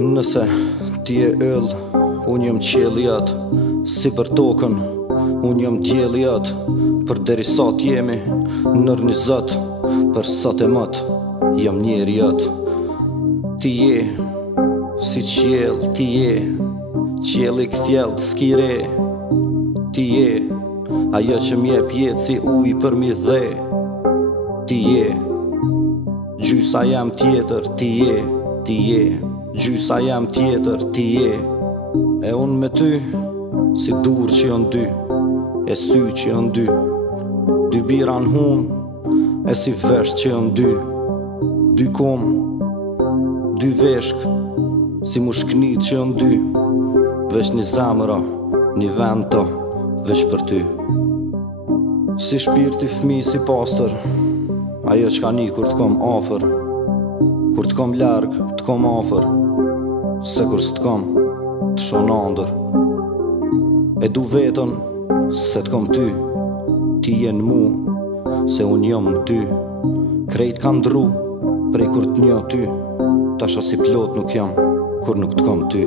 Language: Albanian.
Nëse ti e yll, unë jëm qielli jot. Si për tokën, unë jëm dielli jot. Për deri sot jemi nër një zot. Për sot e mot, jam njeri jot. Ti je, si qiell, ti je qielli kthjellët s'ki re. Ti je, ajo që m'jep jetë si uj për mi dhe. Ti je, gjysa jam tjetër, ti je, ti je. Gjysa jam tjetër, ti je. E unë me ty, si dur që janë dy, e sy që janë dy. Dy bira në hun, e si vesh që janë dy. Dy kom, dy veshk, si mushknit që janë dy. Vesh një zamëra, një vend to, vesh për ty. Si shpirti fmi si pastër, ajo që ka një kur t'kom afer. Kur t'kom larg, t'kom afer. Se kur s't'kom, t'shon andër. E du vetën, se t'kom ty. Ti je në mu, se unë jom në ty. Krejt kanë ndru, prej kur t'njo ty. Tasha si plot nuk jam, kur nuk t'kom ty.